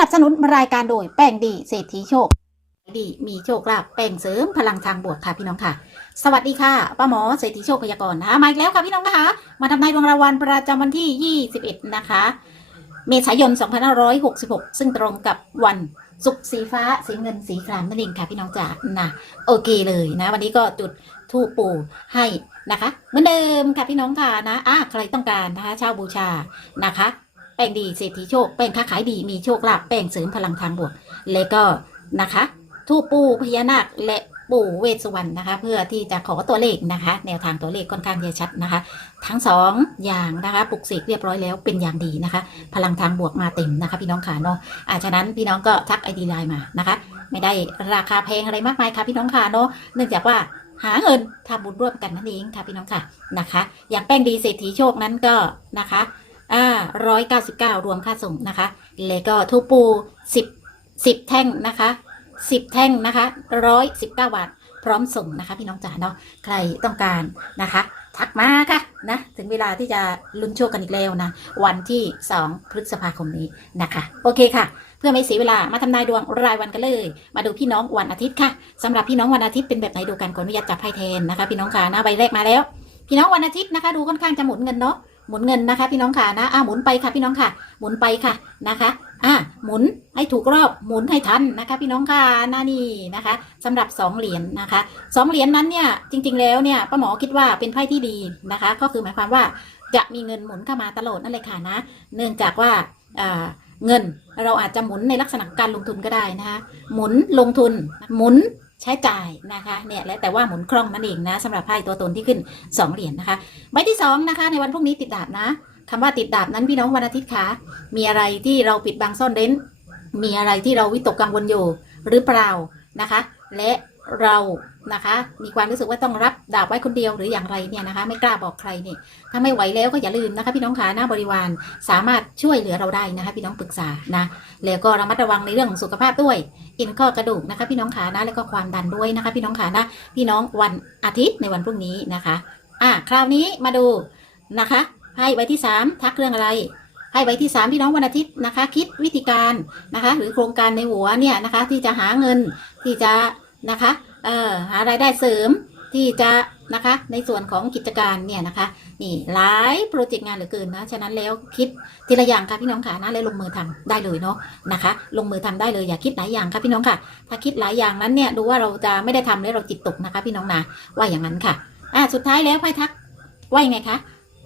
นับสนุนรายการโดยแป้งดีเศรษฐีโชค ดีมีโชคลาภแป้งเสริมพลังทางบวกค่ะพี่น้องค่ะ สวัสดีค่ะป้าหมอเศรษฐีโชคพยากรณ์นะมาอีกแล้วค่ะพี่น้องนะคะ มาทำนายดวงรางวัลประจำวันที่ 21 นะคะ เมษายน 2566 ซึ่งตรงกับวันศุกสีฟ้าสีเงินสีครามนั่นเองค่ะพี่น้องจ๋านะโอเคเลยนะ วันนี้ก็จุดทูปปู่ให้นะคะ เหมือนเดิมค่ะพี่น้องค่ะนะอะใครต้องการนะคะเช่าบูชานะคะ แป้งดีเศรษฐีโชค แป้งค้าขายดีมีโชคลาภแป้งเสริมพลังทางบวก แล้วก็นะคะทูปปูพญานาคและปู่เวสสุวรรณนะคะ เพื่อที่จะขอตัวเลขนะคะ แนวทางตัวเลขค่อนข้างจะชัดนะคะ ทั้งสองอย่างนะคะปลุกเสกเรียบร้อยแล้วเป็นอย่างดีนะคะ พลังทางบวกมาเต็มนะคะ พี่น้องขาเนาะอาฉะนั้นพี่น้องก็ทักไอดีไลน์มานะคะ ไม่ได้ราคาแพงอะไรมากมายค่ะพี่น้องขาเนาะเนื่องจากว่าหาเงินทำบุญร่วมกันนั่นเองค่ะพี่น้องค่ะนะคะ อย่างแป้งดีเศรษฐีโชคนั้นก็นะคะ อ่าร้อยเก้าสิบเก้ารวมค่าส่งนะคะ แล้วก็ทูปูสิบสิบแท่งนะคะสิบแท่งนะคะร้อยสิบเก้าบาท พร้อมส่งนะคะ พี่น้องจ๋าเนาะใครต้องการนะคะ ทักมาค่ะนะถึงเวลาที่จะลุ้นโชคกันอีกแล้วนะ วันที่ 2 พฤษภาคมนี้นะคะ โอเคค่ะ เพื่อไม่เสียเวลามาทำนายดวงรายวันกันเลย มาดูพี่น้องวันอาทิตย์ค่ะสำหรับพี่น้องวันอาทิตย์เป็นแบบไหนดูกันขออนุญาตจับไพ่แทนนะคะ พี่น้องค่ะนะใบแรกมาแล้ว พี่น้องวันอาทิตย์นะคะ ดูค่อนข้างจะหมุนเงินเนาะ หมุนเงินนะคะ พี่น้องค่ะนะอ่าหมุนไปค่ะพี่น้องค่ะ หมุนไปค่ะนะคะอ่าหมุนให้ถูกรอบหมุนให้ทันนะคะ พี่น้องค่ะนานี่นะคะสำหรับสองเหรียญนะคะสองเหรียญนั้นเนี่ยจริง ๆ แล้วเนี่ยป้าหมอคิดว่าเป็นไพ่ที่ดีนะคะ ก็คือหมายความว่าจะมีเงินหมุนเข้ามาตลอดนั่นเลยค่ะนะ เนื่องจากว่าอ่าเงินเราอาจจะหมุนในลักษณะการลงทุนก็ได้นะคะ หมุนลงทุน หมุน ใช้จ่ายนะคะเนี่ยแล้วแต่ว่าหมุนคล่องนั่นเองนะสำหรับไพ่ตัวตนที่ขึ้นสองเหรียญนะคะใบที่สองนะคะในวันพรุ่งนี้ติดดาบนะคำว่าติดดาบนั้นพี่น้องวันอาทิตย์คะมีอะไรที่เราปิดบังซ่อนเร้น มีอะไรที่เราวิตกกังวลอยู่หรือเปล่านะคะ และเรา นะคะ มีความรู้สึกว่าต้องรับดาบไว้คนเดียวหรืออย่างไรเนี่ยนะคะ ไม่กล้าบอกใครเนี่ยถ้าไม่ไหวแล้วก็อย่าลืมนะคะ พี่น้องขาหน้าบริวารสามารถช่วยเหลือเราได้นะคะ พี่น้องปรึกษานะแล้วก็ระมัดระวังในเรื่องของสุขภาพด้วยอินข้อกระดูกนะคะ พี่น้องขานะแล้วก็ความดันด้วยนะคะ พี่น้องขานะพี่น้องวันอาทิตย์ในวันพรุ่งนี้นะคะอะคราวนี้มาดูนะคะไพ่ใบที่สามทักเรื่องอะไรไพ่ใบที่สามพี่น้องวันอาทิตย์นะคะ คิดวิธีการนะคะ หรือโครงการในหัวเนี่ยนะคะ ที่จะหาเงินที่จะนะคะ เอ่อหารายได้เสริมที่จะนะคะ ในส่วนของกิจการเนี่ยนะคะ นี่หลายโปรเจกต์งานเหลือเกินนะฉะนั้นแล้วคิดทีละอย่างค่ะพี่น้องค่ะนะแล้วลงมือทำได้เลยเนาะนะคะ ลงมือทำได้เลยอย่าคิดหลายอย่างค่ะพี่น้องค่ะ ถ้าคิดหลายอย่างนั้นเนี่ยดูว่าเราจะไม่ได้ทำแล้วเราจิตตกนะคะ พี่น้องนะว่าอย่างนั้นค่ะอ่าสุดท้ายแล้วไพ่ทักว่ายังไงคะ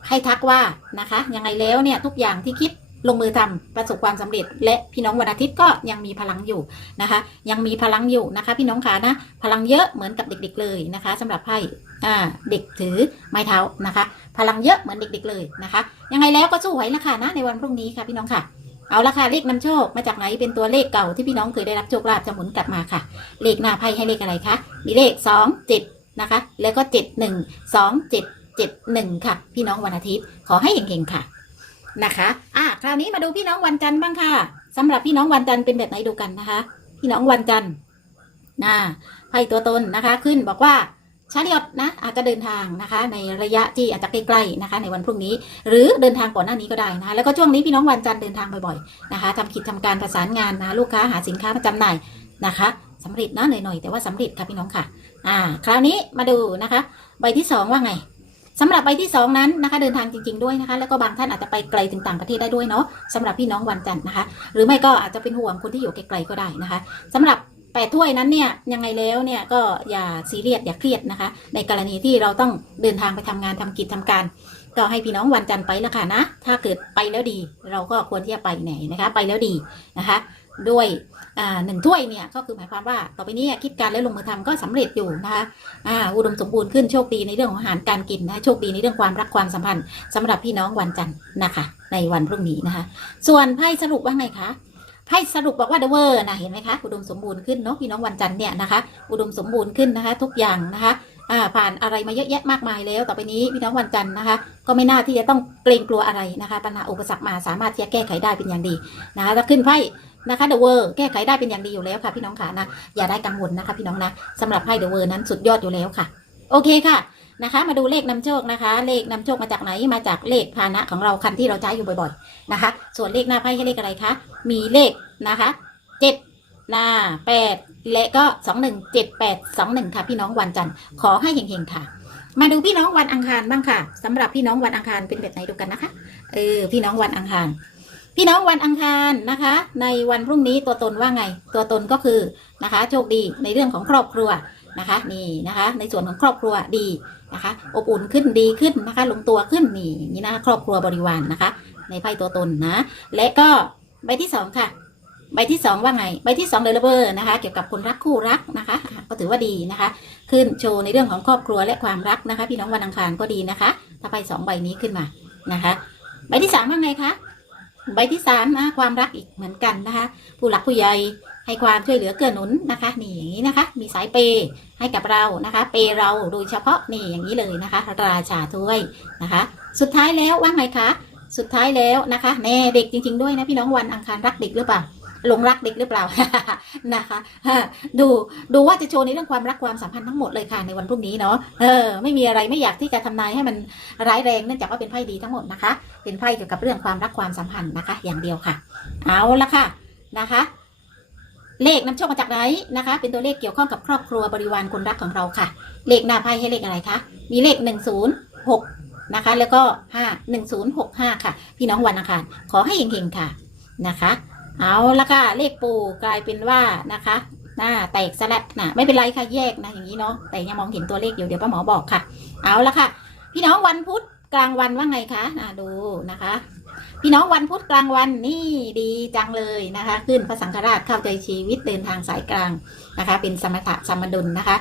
ให้ทักว่านะคะ ยังไงแล้วเนี่ยทุกอย่างที่คิด ลงมือทำประสบความสำเร็จ และพี่น้องวันอาทิตย์ก็ยังมีพลังอยู่นะคะ ยังมีพลังอยู่นะคะ พี่น้องขานะ พลังเยอะเหมือนกับเด็ก ๆ เลยนะคะสำหรับไพ่อ่าเด็กถือไม้เท้านะคะ พลังเยอะเหมือนเด็ก ๆเลยนะคะ ยังไงแล้วก็สู้ไหวละค่ะนะในวันพรุ่งนี้ค่ะพี่น้องค่ะเอาละค่ะเลขนำโชคมาจากไหนเป็นตัวเลขเก่าที่พี่น้องเคยได้รับโชคลาภจะหมุนกลับมาค่ะ เลขหน้าไพ่ให้เลขอะไรคะมีเลขสองเจ็ดนะคะ แล้วก็เจ็ดหนึ่งสองเจ็ดเจ็ดหนึ่งค่ะ พี่น้องวันอาทิตย์ขอให้เฮงๆค่ะ นะคะอะคราวนี้มาดูพี่น้องวันจันทร์บ้างค่ะสำหรับพี่น้องวันจันทร์เป็นแบบไหนดูกันนะคะ พี่น้องวันจันทร์นะไพ่ตัวตนนะคะ ขึ้นบอกว่าชาลิออตนะอาจจะเดินทางนะคะ ในระยะที่อาจจะใกล้ๆนะคะ ในวันพรุ่งนี้ หรือเดินทางก่อนหน้านี้ก็ได้นะคะ แล้วก็ช่วงนี้พี่น้องวันจันทร์เดินทางบ่อยๆนะคะทำกิจทำการประสานงานนะลูกค้าหาสินค้ามาจำหน่ายนะคะสำเร็จนะหน่อยๆแต่ว่าสำเร็จค่ะพี่น้องค่ะ อ่า คราวนี้มาดูนะคะ ใบที่สองว่าไง สำหรับใบที่สองนั้นนะคะ เดินทางจริง ๆด้วยนะคะ แล้วก็บางท่านอาจจะไปไกลถึงต่างประเทศได้ด้วยเนาะสำหรับพี่น้องวันจันทร์นะคะ หรือไม่ก็อาจจะเป็นห่วงคนที่อยู่ไกลๆก็ได้นะคะสำหรับแปดถ้วยนั้นเนี่ยยังไงแล้วเนี่ยก็อย่าซีเรียสอย่าเครียดนะคะ ในกรณีที่เราต้องเดินทางไปทำงานทำกิจทำการ ก็ให้พี่น้องวันจันทร์ไปละค่ะนะ ถ้าเกิดไปแล้วดี เราก็ควรที่จะไปไหนนะคะ ไปแล้วดีนะคะ ด้วยหนึ่งถ้วยเนี่ยก็คือหมายความว่าต่อไปนี้คิดการและลงมือทำก็สำเร็จอยู่นะคะอุดมสมบูรณ์ขึ้นโชคดีในเรื่องของอาหารการกินนะโชคดีในเรื่องความรักความสัมพันธ์สำหรับพี่น้องวันจันทร์นะคะ ในวันพรุ่งนี้นะคะ ส่วนไพ่สรุปว่าไงคะไพ่สรุปบอกว่าเดเวอร์นะเห็นไหมคะอุดมสมบูรณ์ขึ้นเนาะพี่น้องวันจันทร์เนี่ยนะคะ อุดมสมบูรณ์ขึ้นนะคะ ทุกอย่างนะคะผ่านอะไรมาเยอะแยะมากมายแล้ว ต่อไปนี้พี่น้องวันจันทร์นะคะ ก็ไม่น่าที่จะต้องเกรงกลัวอะไรนะคะ ปัญหาอุปสรรคมาสามารถที่จะแก้ไขได้เป็นอย่างดีนะคะถ้าขึ้นไพ่ นะคะเดอะเวอร์แก้ไขได้เป็นอย่างดีอยู่แล้วค่ะพี่น้องค่ะนะอย่าได้กังวลนะคะพี่น้องนะสำหรับไพ่เดอะเวอร์นั้นสุดยอดอยู่แล้วค่ะ โอเคค่ะนะคะมาดูเลขนำโชคนะคะ เลขนำโชคมาจากไหนมาจากเลขพานะของเราคันที่เราใช้อยู่บ่อยๆนะคะ ส่วนเลขหน้าไพ่ให้เลขอะไรคะมีเลขนะคะเจ็ดหน้าแปดและก็สองหนึ่งเจ็ดแปดสองหนึ่งค่ะ พี่น้องวันจันทร์ขอให้เฮงๆค่ะ มาดูพี่น้องวันอังคารบ้างค่ะสำหรับพี่น้องวันอังคารเป็นแบบไหนดูกันนะคะเออพี่น้องวันอังคาร พี่น้องวันอังคารนะคะ ในวันพรุ่งนี้ตัวตนว่าไง ตัวตนก็คือนะคะ โชคดีในเรื่องของครอบครัวนะคะนี่นะคะ ในส่วนของครอบครัวดีนะคะอบอุ่นขึ้นดีขึ้นนะคะลงตัวขึ้นนี่อย่างนี้นะคะครอบครัวบริวารนนะคะ ในไพ่ตัวตนนะ และก็ใบที่สองค่ะ ใบที่สองว่าไง ใบที่สองเดลเวอร์นะคะ เกี่ยวกับคนรักคู่รักนะคะอะก็ถือว่าดีนะคะ ขึ้นโชว์ในเรื่องของครอบครัวและความรักนะคะ พี่น้องวันอังคารก็ดีนะคะ ถ้าไพ่สองใบนี้ขึ้นมานะคะ ใบที่สามว่าไงคะ ใบที่สามนะความรักอีกเหมือนกันนะคะ ผู้หลักผู้ใหญ่ให้ความช่วยเหลือเกื้อหนุนนะคะนี่อย่างนี้นะคะ มีสายเปย์ให้กับเรานะคะ เปย์เราโดยเฉพาะนี่อย่างนี้เลยนะคะ ราชาถ้วยนะคะ สุดท้ายแล้วว่าไงคะ สุดท้ายแล้วนะคะแน่เด็กจริง ๆ ด้วยนะพี่น้องวันอังคารรักเด็กหรือเปล่า หลงรักเด็กหรือเปล่านะคะดูดูว่าจะโชว์ในเรื่องความรักความสัมพันธ์ทั้งหมดเลยค่ะในวันพรุ่งนี้เนาะเออไม่มีอะไรไม่อยากที่จะทำนายให้มันร้ายแรงเนื่องจากว่าเป็นไพ่ดีทั้งหมดนะคะ เป็นไพ่เกี่ยวกับเรื่องความรักความสัมพันธ์นะคะ อย่างเดียวค่ะ เอาละค่ะนะคะ เลขนำโชคมาจากไหนนะคะ เป็นตัวเลขเกี่ยวข้องกับครอบครัวบริวารคนรักของเราค่ะ เลขหน้าไพ่ให้เลขอะไรคะมีเลขหนึ่งศูนย์หกนะคะ แล้วก็ห้าหนึ่งศูนย์หกห้าค่ะ พี่น้องวันอังคารขอให้เฮงๆค่ะนะคะ เอาละค่ะเลขปูกลายเป็นว่านะคะหน้าแตกสลัดนะไม่เป็นไรค่ะแยกนะอย่างนี้เนาะแต่ยังมองเห็นตัวเลขอยู่เดี๋ยวป้าหมอบอกค่ะ เอาละค่ะ พี่น้องวันพุธกลางวันว่าไงคะอ่าดูนะคะ พี่น้องวันพุธกลางวันนี่ดีจังเลยนะคะ ขึ้นพระสังฆราชเข้าใจชีวิตเดินทางสายกลางนะคะ เป็นสมถะสมดุลนะคะ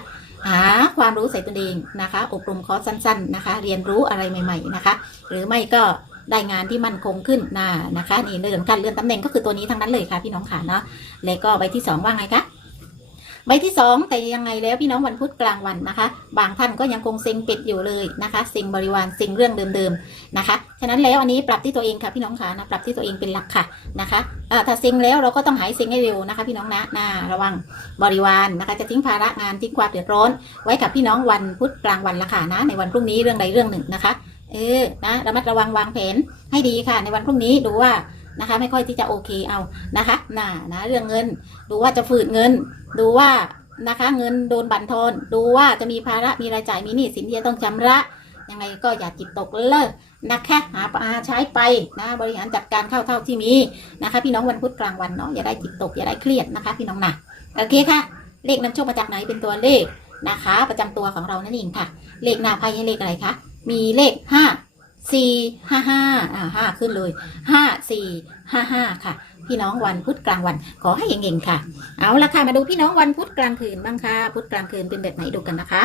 หาความรู้ใส่ตนเองนะคะ อบรมคอร์สสั้น ๆ นะคะ เรียนรู้อะไรใหม่ ๆ นะคะ หรือไม่ก็ ได้งานที่มั่นคงขึ้นนะนะคะนี่เลื่อนขั้นเลื่อนตำแหน่งก็คือตัวนี้ทั้งนั้นเลยค่ะพี่น้องค่ะเนาะแล้วก็ใบที่สองว่าไงคะใบที่สองแต่ยังไงแล้วพี่น้องวันพุธกลางวันนะคะ บางท่านก็ยังคงเซ็งเป็ดอยู่เลยนะคะเซ็งบริวารเซ็งเรื่องเดิมๆนะคะฉะนั้นแล้วอันนี้ปรับที่ตัวเองค่ะพี่น้องค่ะนะปรับที่ตัวเองเป็นหลักค่ะนะคะอ่าถ้าเซ็งแล้วเราก็ต้องหายเซ็งให้เร็วนะคะ พี่น้องนะนะระวังบริวารนะคะ จะทิ้งภาระงานทิ้งความเดือดร้อน ไว้กับพี่น้องวันพุธกลางวันละค่ะนะในวันพรุ่งนี้เรื่องใดเรื่องหนึ่งนะคะ เออนะระมัดระวังวางแผนให้ดีค่ะ ในวันพรุ่งนี้ดูว่านะคะ ไม่ค่อยที่จะโอเคเอานะคะน่ะนะเรื่องเงิน ดูว่าจะฝืดเงิน ดูว่านะคะ เงินโดนบั่นทอน ดูว่าจะมีภาระมีรายจ่ายมีหนี้สินที่จะต้องชำระยังไงก็อย่าจิตตกเลิกนะคะหาปลาใช้ไปนะบริหารจัดการเข้าเท่าที่มีนะคะ พี่น้องวันพุธกลางวันเนาะอย่าได้จิตตกอย่าได้เครียดนะคะ พี่น้องนะโอเคค่ะ เลขนำโชคมาจากไหนเป็นตัวเลขนะคะ ประจำตัวของเรานั่นเองค่ะ เลขหน้าไพ่ให้เลขอะไรคะ มีเลขห้าสี่ห้าห้าอ่าห้าขึ้นเลยห้าสี่ห้าห้าค่ะ พี่น้องวันพุธกลางวัน ขอให้เก่งๆค่ะ เอาละค่ะมาดูพี่น้องวันพุธกลางคืนบ้างค่ะพุธกลางคืนเป็นแบบไหนดูกันนะคะ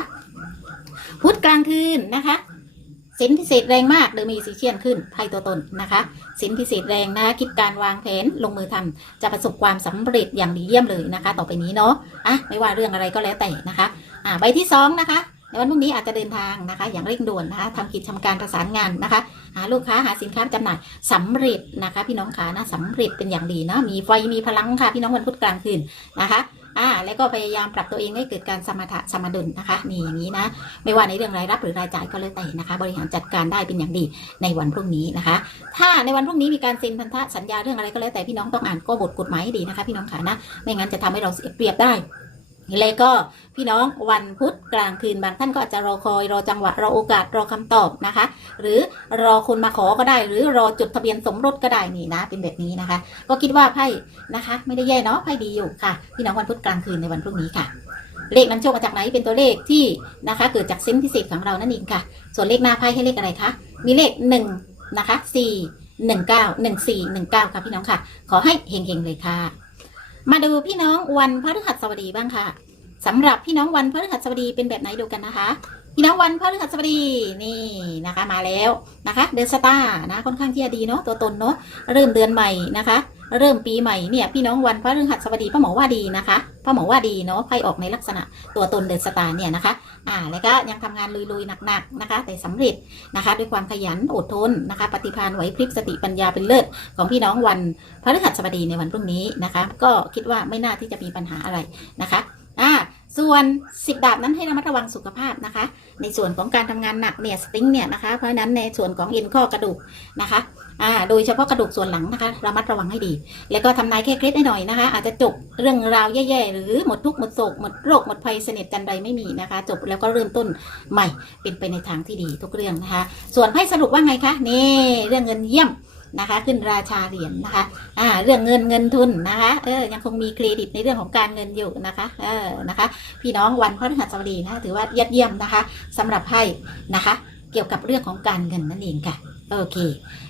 พุธกลางคืนนะคะสินพิเศษแรงมากหรือมีสีเชียนขึ้นไพ่ตัวตนนะคะ สินพิเศษแรงนะคะคิดการวางแผนลงมือทำจะประสบความสำเร็จอย่างดีเยี่ยมเลยนะคะ ต่อไปนี้เนาะอะไม่ว่าเรื่องอะไรก็แล้วแต่นะคะ อ่าใบที่สองนะคะ ในวันพรุ่งนี้อาจจะเดินทางนะคะ อย่างเร่งด่วนนะคะทำกิจทำการประสานงานนะคะ หาลูกค้าหาสินค้าจำหน่ายสำเร็จนะคะ พี่น้องขานะสำเร็จเป็นอย่างดีเนาะมีไฟมีพลังค่ะพี่น้องวันพุธกลางคืนนะคะอ่าแล้วก็พยายามปรับตัวเองให้เกิดการสมถะสมดุลนะคะ นี่อย่างนี้นะ ไม่ว่าในเรื่องรายรับหรือรายจ่ายก็แล้วแต่นะคะ บริหารจัดการได้เป็นอย่างดีในวันพรุ่งนี้นะคะ ถ้าในวันพรุ่งนี้มีการเซ็นพันธะสัญญาเรื่องอะไรก็แล้วแต่พี่น้องต้องอ่านก็บทกฎหมายดีนะคะ พี่น้องขานะ ไม่งั้นจะทำให้เราเสียเปรียบได้ เลยก็พี่น้องวันพุธกลางคืนบางท่านก็อาจจะรอคอยรอจังหวะรอโอกาสรอคำตอบนะคะ หรือรอคนมาขอก็ได้ หรือรอจดทะเบียนสมรสก็ได้นี่นะ เป็นแบบนี้นะคะ ก็คิดว่าไพ่นะคะ ไม่ได้แย่เนาะไพ่ดีอยู่ค่ะ พี่น้องวันพุธกลางคืนในวันพรุ่งนี้ค่ะ เลขนำโชคมาจากไหนเป็นตัวเลขที่นะคะ เกิดจากเส้นพิเศษของเรานั่นเองค่ะ ส่วนเลขหน้าไพ่ให้เลขอะไรคะมีเลขหนึ่งนะคะสี่หนึ่งเก้าหนึ่งสี่หนึ่งเก้าค่ะพี่น้องค่ะ ขอให้เฮงๆเลยค่ะ มาดูพี่น้องวันพฤหัสบดีบ้างค่ะสำหรับพี่น้องวันพฤหัสบดีเป็นแบบไหนดูกันนะคะ พี่น้องวันพฤหัสบดีนี่นะคะมาแล้วนะคะเดือนสตาร์นะค่อนข้างที่จะดีเนาะตัวตนเนาะเริ่มเดือนใหม่นะคะ เริ่มปีใหม่เนี่ยพี่น้องวันพฤหัสบดีพ่อหมอว่าดีนะคะพ่อหมอว่าดีเนาะไพ่ออกในลักษณะตัวตนเดือนสตาร์เนี่ยนะคะอ่าแล้วก็ยังทำงานลุยๆหนักๆนะคะ แต่สำเร็จนะคะ ด้วยความขยันอดทนนะคะ ปฏิภาณไหวพริบสติปัญญาเป็นเลิศของพี่น้องวันพฤหัสบดีในวันพรุ่งนี้นะคะ ก็คิดว่าไม่น่าที่จะมีปัญหาอะไรนะคะ ส่วน 10 ดาบนั้นให้ระมัดระวังสุขภาพนะคะ ในส่วนของการทำงานหนักเนี่ยสติ้งเนี่ยนะคะ เพราะฉะนั้นในส่วนของเอ็นข้อกระดูกนะคะอ่าโดยเฉพาะกระดูกส่วนหลังนะคะ ระมัดระวังให้ดี แล้วก็ทำนายแค่เคล็ดหน่อยนะคะ อาจจะจบเรื่องราวแย่ๆ หรือหมดทุกข์หมดโศกหมดโรคหมดภัยเสนิทจันใดไม่มีนะคะ จบแล้วก็เริ่มต้นใหม่เป็นไปในทางที่ดีทุกเรื่องนะคะ ส่วนไพ่สรุปว่าไงคะนี่เรื่องเงินเยี่ยม นะคะ ขึ้นราชาเหรียญนะคะอ่าเรื่องเงินเงินทุนนะคะเออยังคงมีเครดิตในเรื่องของการเงินอยู่นะคะเออนะคะพี่น้องวันพฤหัสบดีนะะถือว่ายอดเยี่ยมนะคะสำหรับไพ่นะคะ เกี่ยวกับเรื่องของการเงินนั่นเองค่ะโอเค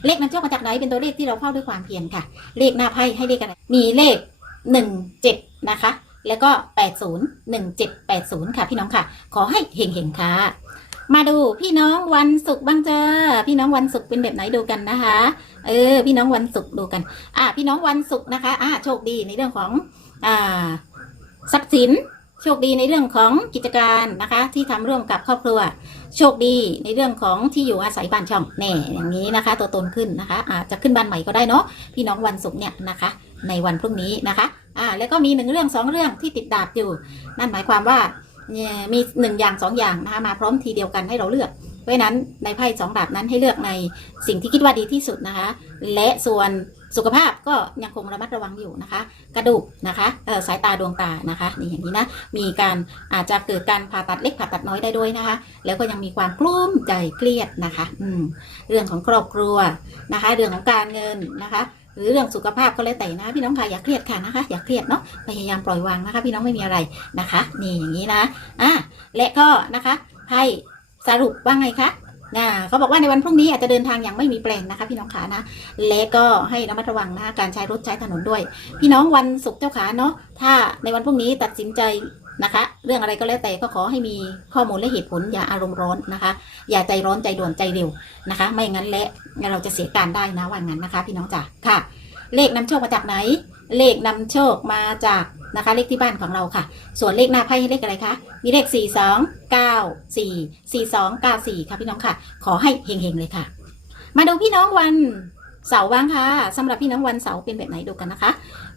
เลขนำโชคมาจากไหนเป็นตัวเลขที่เราเฝ้าด้วยความเพียรค่ะ เลขหน้าไพ่ให้เลขอะไรมีเลขหนึ่งเจ็ดนะคะ แล้วก็แปดศูนย์หนึ่งเจ็ดแปดศูนย์ค่ะพี่น้องค่ะ ขอให้เฮงๆค่ะ มาดูพี่น้องวันศุกร์บ้างจ้าพี่น้องวันศุกร์เป็นแบบไหนดูกันนะคะ เออ พี่น้องวันศุกร์ดูกัน อ่า พี่น้องวันศุกร์นะคะ อ่า โชคดีในเรื่องของ อ่า ทรัพย์สิน โชคดีในเรื่องของกิจการนะคะ ที่ทำร่วมกับครอบครัว โชคดีในเรื่องของที่อยู่อาศัยบ้านช่องแน่อย่างนี้นะคะ ตัวตนขึ้นนะคะ อาจจะขึ้นบ้านใหม่ก็ได้เนาะพี่น้องวันศุกร์เนี่ยนะคะ ในวันพรุ่งนี้นะคะ อ่า แล้วก็มีหนึ่งเรื่องสองเรื่องที่ติดดาบอยู่ นั่นหมายความว่า เนี่ยมีหนึ่งอย่างสองอย่างนะคะมาพร้อมทีเดียวกันให้เราเลือก เพราะนั้นในไพ่สองดาบนั้นให้เลือกในสิ่งที่คิดว่าดีที่สุดนะคะ และส่วนสุขภาพก็ยังคงระมัดระวังอยู่นะคะ กระดูกนะคะสายตาดวงตานะคะนี่อย่างนี้นะมีการอาจจะเกิดการผ่าตัดเล็กผ่าตัดน้อยได้ด้วยนะคะ แล้วก็ยังมีความกลุ้มใจเครียดนะคะอืมเรื่องของครอบครัวนะคะ เรื่องของการเงินนะคะ หรือเรื่องสุขภาพก็แล้วแต่นะพี่น้องค่ะอย่าเครียดค่ะนะคะอย่าเครียดเนาะพยายามปล่อยวางนะคะ พี่น้องไม่มีอะไรนะคะ นี่อย่างนี้นะอะและก็นะคะไพ่สรุปว่าไงคะนะเขาบอกว่าในวันพรุ่งนี้อาจจะเดินทางอย่างไม่มีแปลนนะคะพี่น้องขานะ และก็ให้ระมัดระวังนะการใช้รถใช้ถนนด้วย พี่น้องวันศุกร์เจ้าขาเนาะถ้าในวันพรุ่งนี้ตัดสินใจ นะคะ เรื่องอะไรก็แล้วแต่ก็ขอให้มีข้อมูลและเหตุผลอย่าอารมณ์ร้อนนะคะ อย่าใจร้อนใจด่วนใจเร็วนะคะ ไม่งั้นและเราจะเสียการได้นะว่างั้นนะคะ พี่น้องจ๋าค่ะ เลขนำโชคมาจากไหน เลขนำโชคมาจากนะคะ เลขที่บ้านของเราค่ะ ส่วนเลขหน้าไพ่ให้เลขอะไรคะมีเลข 4 2 9 4 4 2 9 4 ค่ะพี่น้องค่ะ ขอให้เฮงๆเลยค่ะ มาดูพี่น้องวันเสาร์บ้างค่ะสำหรับพี่น้องวันเสาร์เป็นแบบไหนดูกันนะคะ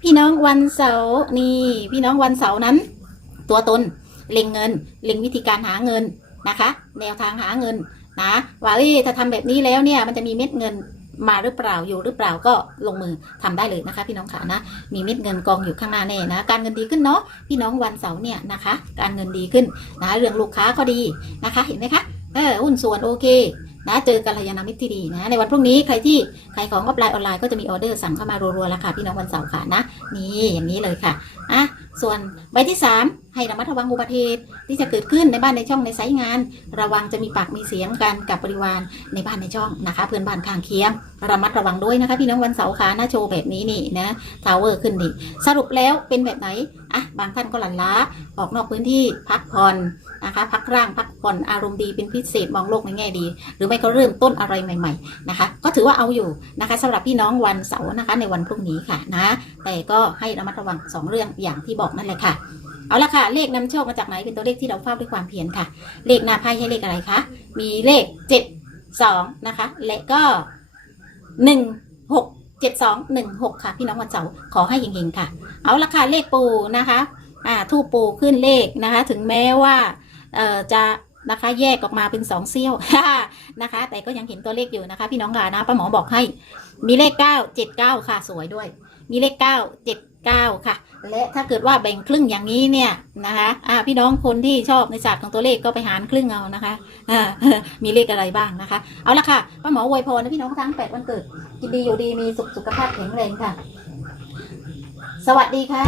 พี่น้องวันเสาร์นี่ พี่น้องวันเสาร์นั้น ตัวตน เล็งเงิน เล็งวิธีการหาเงินนะคะ แนวทางหาเงินนะว่าเอ้ยถ้าทำแบบนี้แล้วเนี่ยมันจะมีเม็ดเงินมาหรือเปล่าอยู่หรือเปล่าก็ลงมือทำได้เลยนะคะ พี่น้องค่ะนะมีเม็ดเงินกองอยู่ข้างหน้าแน่นะการเงินดีขึ้นเนาะพี่น้องวันเสาร์เนี่ยนะคะ การเงินดีขึ้นนะเรื่องลูกค้าก็ดีนะคะ เห็นไหมคะเออหุ้นส่วนโอเคนะเจอกัลยาณมิตรที่ดีนะในวันพรุ่งนี้ใครที่ขายของออฟไลน์ออนไลน์ก็จะมีออเดอร์สั่งเข้ามารัวๆแล้วค่ะพี่น้องวันเสาร์ค่ะนะนี่อย่างนี้เลยค่ะอะ ส่วนใบที่ 3 ให้ระมัดระวังอุบัติเหตุที่จะเกิดขึ้นในบ้านในช่องในไซต์งาน ระวังจะมีปากมีเสียงกันกับบริวารในบ้านในช่องนะคะ เพื่อนบ้านข้างเคียง ระมัดระวังด้วยนะคะ พี่น้องวันเสาร์ค่ะหน้าโชว์แบบนี้นี่นะทาวเวอร์ขึ้นดิสรุปแล้วเป็นแบบไหน อะบางท่านก็หลั่นล้าออกนอกพื้นที่พักผ่อนนะคะ พักร่างพักผ่อนอารมณ์ดีเป็นพิเศษมองโลกในแง่ดี หรือไม่ก็เริ่มต้นอะไรใหม่ ๆนะคะ ก็ถือว่าเอาอยู่นะคะสำหรับพี่น้องวันเสาร์นะคะ ในวันพรุ่งนี้ค่ะนะแต่ก็ให้ระมัดระวังสองเรื่องอย่างที่บอกนั่นแหละค่ะเอาละค่ะ เลขนำโชคมาจากไหนเป็นตัวเลขที่เราเฝ้าด้วยความเพียรค่ะ เลขหน้าไพ่ให้เลขอะไรคะมีเลขเจ็ดสองนะคะและก็หนึ่ งหกเจ็ดสองหนึ่งหกค่ะ พี่น้องวันเสาร์ขอให้เฮงๆค่ะ เอาละค่ะเลขปูนะคะอ่าทูปปูขึ้นเลขนะคะ ถึงแม้ว่าเอ่อจะนะคะแยกออกมาเป็นสองเซี่ยว นะคะ แต่ก็ยังเห็นตัวเลขอยู่นะคะ พี่น้องค่ะนะป้าหมอบอกให้มีเลขเก้าเจ็ดเก้าค่ะสวยด้วย มีเลขเก้าเจ็ดเก้าค่ะ และถ้าเกิดว่าแบ่งครึ่งอย่างนี้เนี่ยนะคะอ่าพี่น้องคนที่ชอบในศาสตร์ของตัวเลขก็ไปหารครึ่งเอานะคะอ่ามีเลขอะไรบ้างนะคะ เอาละค่ะป้าหมออวยพรนะพี่น้องทั้งแปดวันเกิดกินดีอยู่ดีมีสุขสุขภาพแข็งแรงค่ะ สวัสดีค่ะ